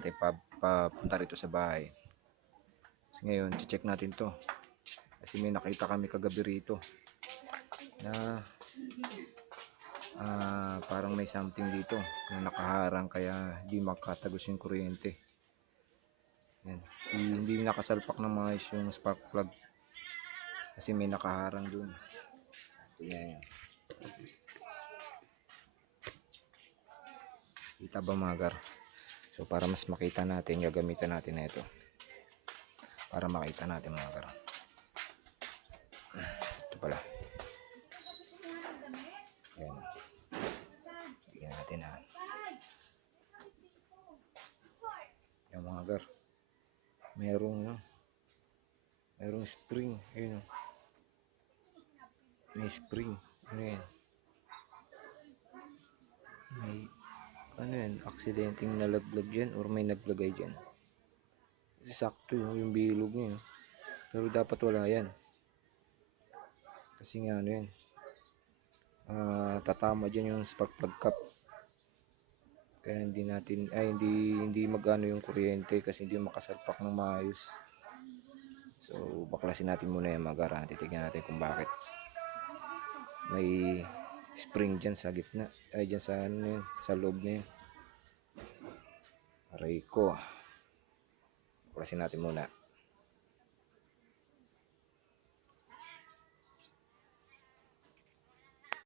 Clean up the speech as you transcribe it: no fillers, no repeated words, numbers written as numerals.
natin papunta rito sa bahay. Kasi ngayon, check natin to. Kasi may nakita kami kagabi rito na parang may something dito na nakaharang kaya di makatagos yung kuryente. Yan. Hindi nakasalpak ng mga yung spark plug kasi may nakaharang dun. Yan. Kita ba mga gar? So para mas makita natin, gagamitan natin na ito para makita natin mga gar. Ito pala. Yan. Bigyan natin ha. Yan mga gar. Merong spring. Ayun. May spring. Ano yan? May ano yan? Aksidenteng nalaglag dyan or may naglagay dyan. Kasi sakto yung bilog niya. Pero dapat wala yan. Kasi nga ano yan. Tatama dyan yung spark plug cap. Kaya hindi magano yung kuryente kasi hindi makasalpak ng maayos. So baklasin natin muna yung magara. Titignan natin kung bakit may spring dyan sa gitna. Ay dyan sa ano yun, sa loob na yun. Aray ko. Baklasin natin muna.